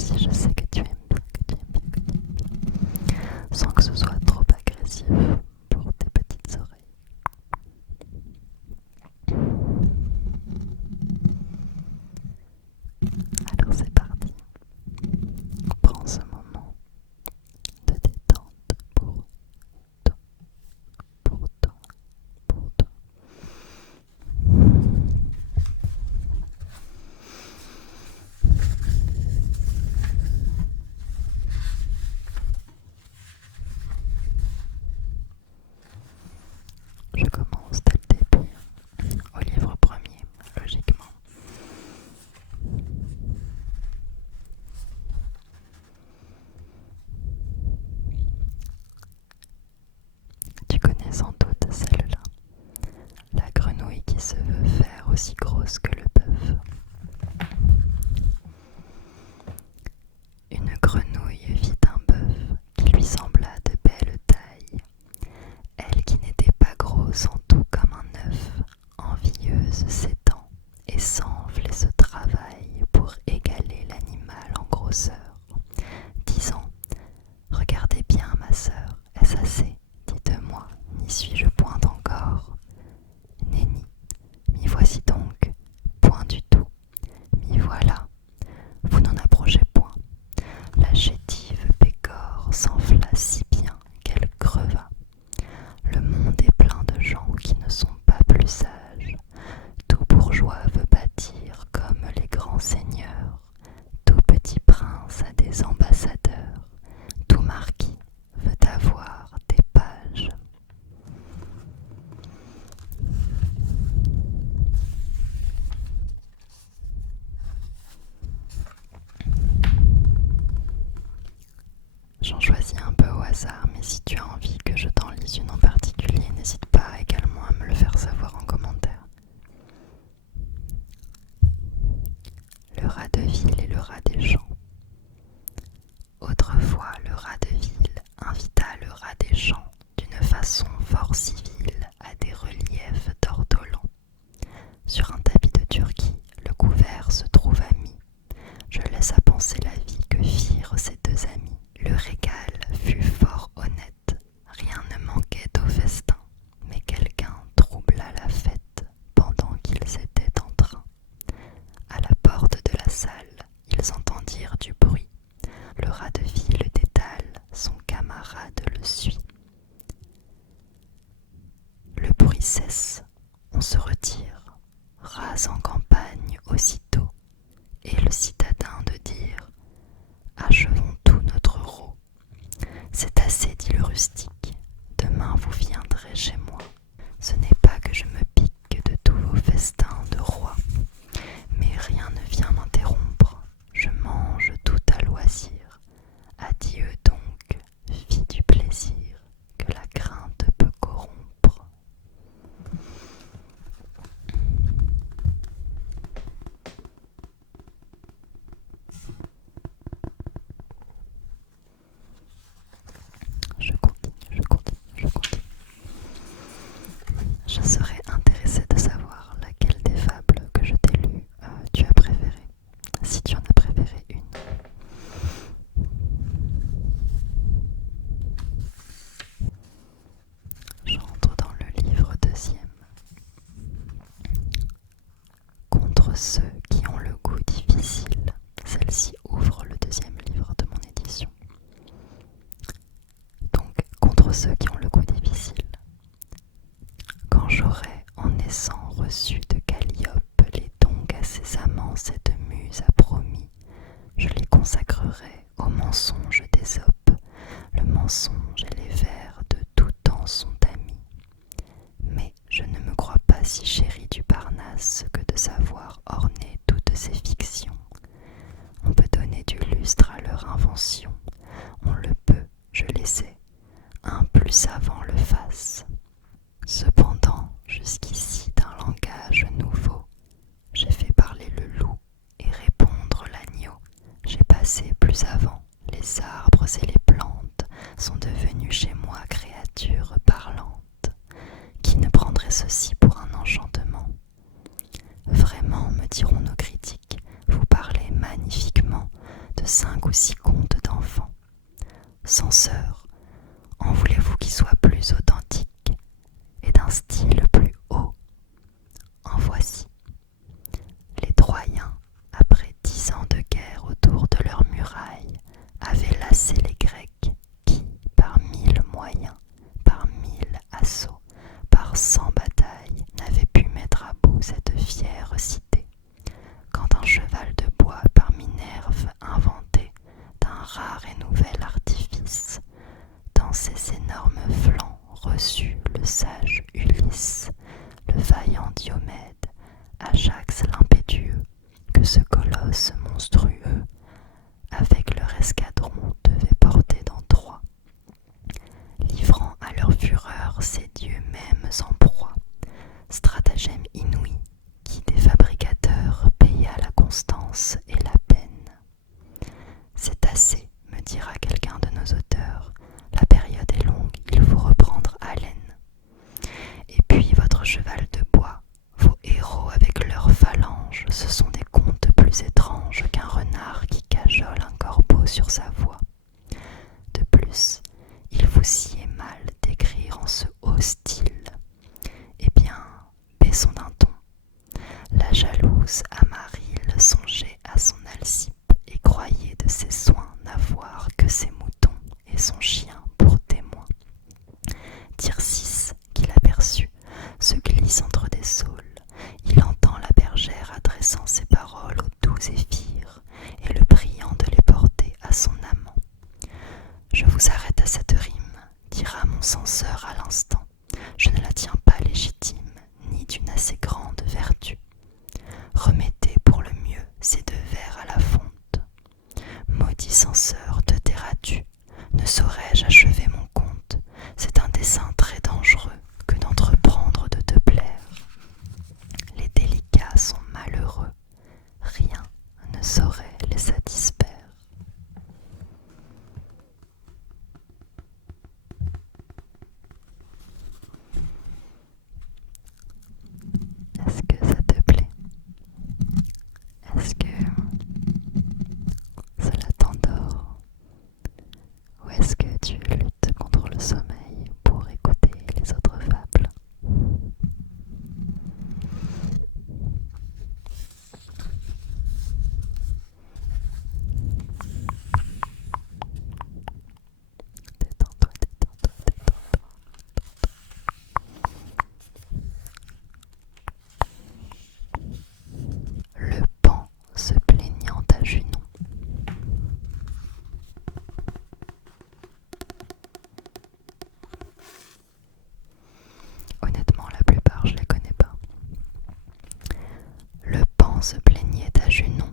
aussi je sais que tu aimes bien, sans que ce soit trop agressif pour tes petites oreilles. Alors c'est parti. Prends ce moment de détente pour toi, pour toi, pour toi. Je commence dès le début, au livre premier, logiquement. Tu connais sans doute celle-là, la grenouille qui se veut faire aussi grosse que le bœuf. Une grenouille vit un bœuf qui lui sembla de belle taille. Elle qui n'était pas grosse en tout comme un œuf, envieuse s'étend et s'enfle et se travaille pour égaler l'animal en grosseur, disant « Regardez bien ma sœur, est-ce assez? Dites-moi, n'y suis-je point encore? Nenni, m'y voici donc, point du tout, m'y voilà, vous n'en approchez point. » La chétive pécore s'enfla si bien qu'elle creva. Le monde est plein de gens qui ne sont pas plus sages. Tout bourgeois veut bâtir comme les grands seigneurs. Tout petit prince a des ambassadeurs. Tout marquis veut avoir des pages. J'en choisis un peu au hasard, mais si tu as envie que je t'en lise une en particulier, n'hésite pas également à me le faire savoir en commentaire. Le rat de ville et le rat des champs. Autrefois, le rat de ville invita le rat des champs d'une façon fort civile à des reliefs d'ortolans. Sur un tapis de Turquie, le couvert se trouva mis. Je laisse à penser la vie que firent ces deux amis. Le régal fut fort honnête, rien ne manquait au festin, mais quelqu'un troubla la fête pendant qu'ils étaient en train. À la porte de la salle, ils entendirent du bruit. Le rat de ville détale, son camarade le suit. Le bruit cesse, on se retire, rase en campagne aussitôt, et le citadin de dire « Achevons tout notre rôt. C'est assez, dit le rustique, demain vous viendrez chez moi. Ce n'est pas que je me pique de tous vos festins de roi, mais rien ne vient m'interrompre, je mange tout à loisir. Adieu donc, fille du plaisir, que la crainte peut corrompre. » Je continue. Je serais intéressée de savoir laquelle des fables que je t'ai lues tu as préférée, si tu en as préféré une. J'entre dans le livre deuxième. Contre ceux qui ont le goût difficile. Celle-ci ouvre le deuxième livre de mon édition. Donc, contre ceux qui ont le goût difficile. Quand j'aurai, en naissant, reçu de Calliope les dons qu'à ses amants cette muse a promis, je les consacrerai au mensonge d'Ésope. Le mensonge et les vers de tout temps sont amis. Mais je ne me crois pas si chéri du Parnasse que de savoir orner toutes ces fictions. On peut donner du lustre à leur invention, on le peut, je les sais, un plus savant le fasse. Cependant, jusqu'ici d'un langage nouveau, j'ai fait parler le loup et répondre l'agneau. J'ai passé plus avant, les arbres et les plantes sont devenus chez moi créatures parlantes. Qui ne prendrait ceci pour un enchantement? Vraiment, me diront nos critiques, vous parlez magnifiquement de 5 ou 6 contes d'enfants. Censeur, en voulez-vous qui soit plus authentique et d'un style plus haut? En voici. Les Troyens, après 10 ans de guerre autour de leurs murailles, avaient lassé les Grecs qui, par 1000 moyens, par 1000 assauts, par 100 batailles, n'avaient pu mettre à bout cette fière cité. Quand un cheval de bois par Minerve inventé d'un rare et nouvel artifice, dans ses énormes flancs reçut le sage Ulysse, le vaillant Diomède, Ajax l'impétueux, que ce colosse monstrueux, avec leur escadron, devait porter dans Troie, livrant à leur fureur ces dieux mêmes en proie, stratagème inouï, qui des fabricateurs paya la constance et la peine. C'est assez, me dira quelqu'un de nos auteurs, la période est longue, il faut reprendre haleine. Et puis votre cheval de bois, vos héros avec leurs phalanges, ce sont des contes plus étranges qu'un renard qui cajole un corbeau sur sa voie. De plus, il vous sied mal d'écrire en ce haut style. Eh bien, baissons d'un ton. La jalouse Amarille songeait à son Alcippe et croyait de ses soins n'avoir que ses moutons et son chien pour témoins. Tircis, qui l'aperçut, se glisse entre des saules. Il entend la bergère adressant ses paroles au doux zéphyr et le priant de les porter à son amant. Je vous arrête à cette rime, dira mon censeur à l'instant. Je ne la tiens pas légitime, ni d'une assez grande vertu. Remettez pour le mieux ces 2 vers à la fonte. Maudit censeur, te tairas-tu? Ne saurais-je achever mon conte? C'est un dessein très dangereux que d'entreprendre de te plaire. Les délicats sont malheureux, rien ne saurait les satisfaire. Est-ce que ça te plaît? Est-ce que cela t'endort? Ou est-ce que tu luttes contre le sommeil pour écouter les autres fables? Détends-toi, détends-toi, détends-toi. Le paon se plaignant à Junon. Honnêtement, la plupart, je les connais pas. Le paon se plaignait à Junon.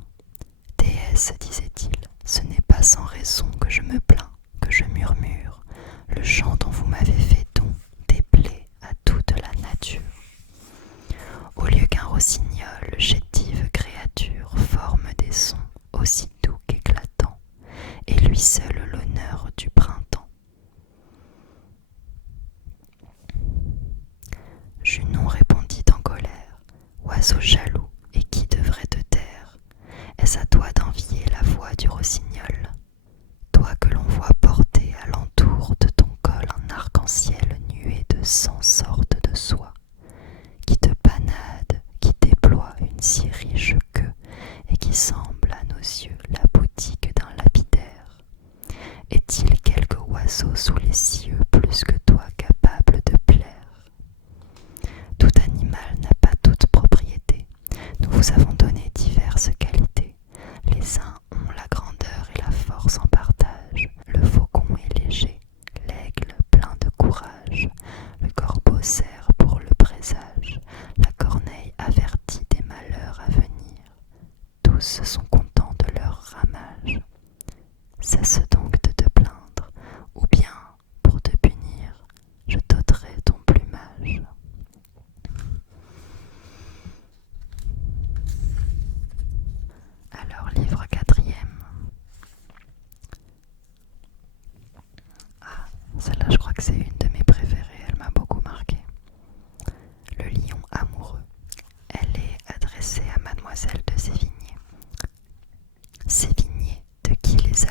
Déesse, disait-il, ce n'est pas sans raison que je me plains, que je murmure. Le chant dont vous m'avez fait don déplaît à toute la nature. Au lieu qu'un rossignol, chétive créature, forme des sons aussi doux qu'éclatants, et lui seul l'honneur du printemps. Junon répondit en colère, oiseau jaloux, et qui devrait te taire? Est-ce à toi d'envier la voix du rossignol? Toi que l'on voit porter à l'entour de ton col un arc-en-ciel nué de 100 sortes de soie, qui te panade, qui déploie une si riche queue et qui semble à nos yeux la boutique d'un lapidaire. Est-il quelque oiseau sous les cieux plus que toi capable de plaire? Tout animal n'a pas toute propriété. Nous vous avons donné diverses qualités. Les uns ont la grandeur et la force en partage. Le faucon est léger, l'aigle plein de courage, le corbeau sert pour le présage, la corneille avertit des malheurs à venir. Tous sont contents de leur ramage. Cesse donc de te plaindre, ou bien, pour te punir, je t'ôterai ton plumage. Alors, livre 4e. Ah, celle-là, je crois que c'est une de mes préférées, elle m'a beaucoup marquée. Le lion amoureux. Elle est adressée à Mademoiselle de Sévigné. Sévigné, de qui les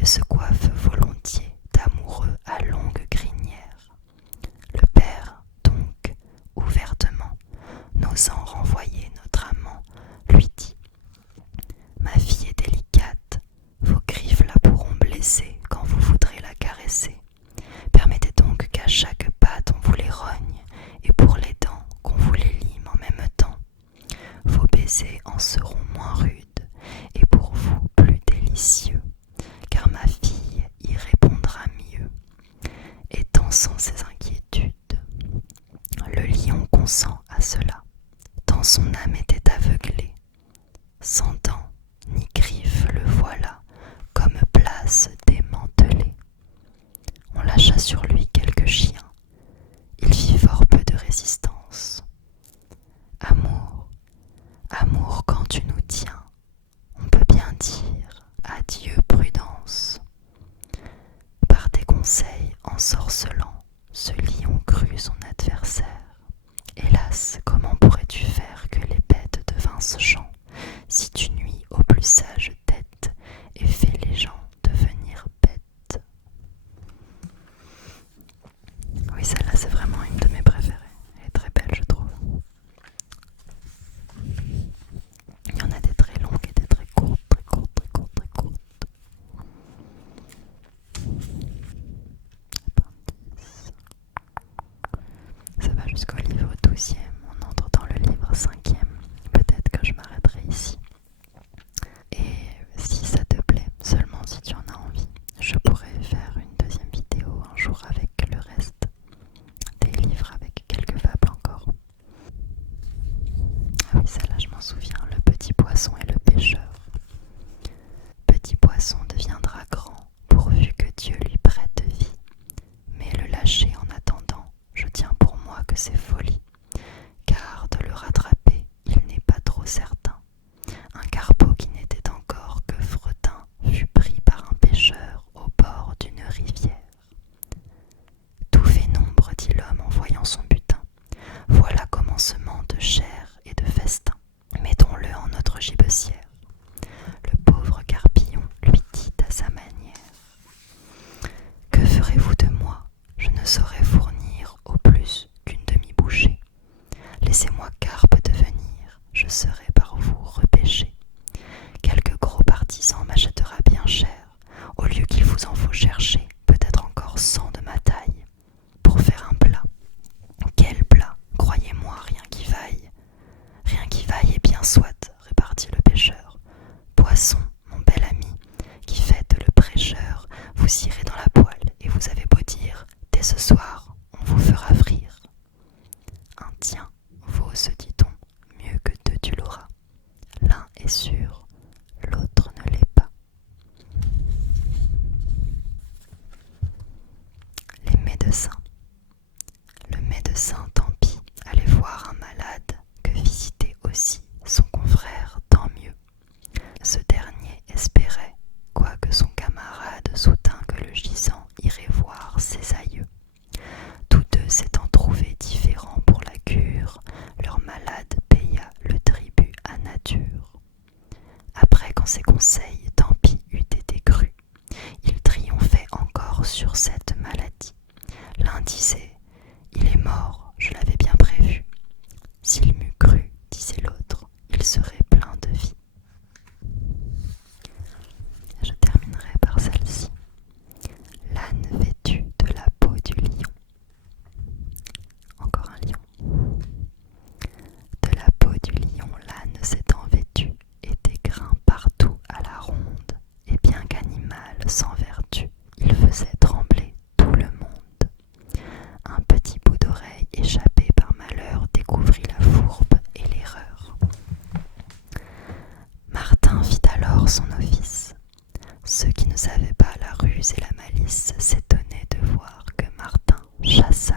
fille se coiffe volontiers d'amoureux à longue crinière. Le père, donc, ouvertement, n'osant renvoyer notre amant, lui dit: Ma fille est délicate, vos griffes la pourront blesser quand vous voudrez la caresser. Permettez donc qu'à chaque patte on vous les rogne, et pour les dents qu'on vous les lime en même temps. Vos baisers en seront moins rudes, et pour vous plus délicieux, car ma fille y répondra mieux. Étant sans ses inquiétudes, le lion consent à cela, tant son âme était aveuglée. Sans dents ni griffes le voilà, comme place démantelée. On lâcha sur lui quelques chiens, il fit fort peu de résistance. Amour, amour, quand tu nous tiens, on peut bien dire adieu prudence. Par tes conseils ensorcelants, ce lion crut son adversaire. Hélas, comment pourrais-tu faire que les bêtes devinssent gens, si tu nuis aux plus sages têtes et fais les gens devenir bêtes? Oui, celle-là, c'est vraiment une de mes préférées. Elle est très belle, je trouve. Il y en a des très longues et des très courtes, très courtes, très courtes, très courtes. Ça va jusqu'au livre 12e, on entre dans le livre 5e. Peut-être que je m'arrêterai ici. Et si ça te plaît, seulement si tu en as envie, je pourrais faire une deuxième vidéo un jour avec le reste des livres, avec quelques fables encore. Ah oui, celle-là je m'en souviens, le petit poisson et le pêcheur. Petit poisson deviendra grand, pourvu que Dieu lui prête vie. Mais le lâcher en attendant, je tiens pour moi que c'est folie, car de le rattraper, il n'est pas trop certain. Un carpeau qui n'était encore que fretin fut pris par un pêcheur au bord d'une rivière. Tout fait nombre, dit l'homme en voyant son butin. Voilà commencement de chair et de festin. Mettons-le en notre gibecière. Le pauvre carpillon lui dit à sa manière: Que ferez-vous de moi? Je ne saurais fournir au plus qu'une demi-bouchée. Laissez-moi carpe devenir, je serai par vous repêché. Quelque gros partisan m'achètera bien cher, au lieu qu'il vous en faut chercher, peut-être encore 100 de ma taille, pour faire un plat. Quel plat? Croyez-moi, rien qui vaille. Rien qui vaille, et bien soit, répartit le pêcheur. Poisson, mon bel ami, qui faites le prêcheur, vous irez dans la poêle, et vous avez beau dire, dès ce soir, on vous fera frire. Un tien vaut, se dit-on, mieux que deux tu l'auras. L'un est sûr, l'autre ne l'est pas. Les médecins. Le médecin, tant pis, allait voir un malade, que visiter aussi son confrère, tant mieux. Ce dernier espérait, quoique son camarade soutint que le gisant irait voir ses aïeux. Tous deux s'étant trouvés différents pour la cure, leur malade paya le tribut à nature. Après qu'en ses conseils, tant pis eût été cru, il triomphait encore sur cette maladie. L'un disait: il est mort, je l'avais bien prévu. S'il m'eût cru, disait l'autre, il serait plein de vie. Je terminerai par celle-ci. L'âne vêtu de la peau du lion. Encore un lion. De la peau du lion, l'âne s'étant vêtu, et des grains partout à la ronde, et bien qu'animal sans vertu, il faisait trembler tout le monde. Un petit bout d'oreille échappé par malheur découvrit la fourbe et l'erreur. Martin fit alors son office. Ceux qui ne savaient pas la ruse et la malice s'étonnaient de voir que Martin chassa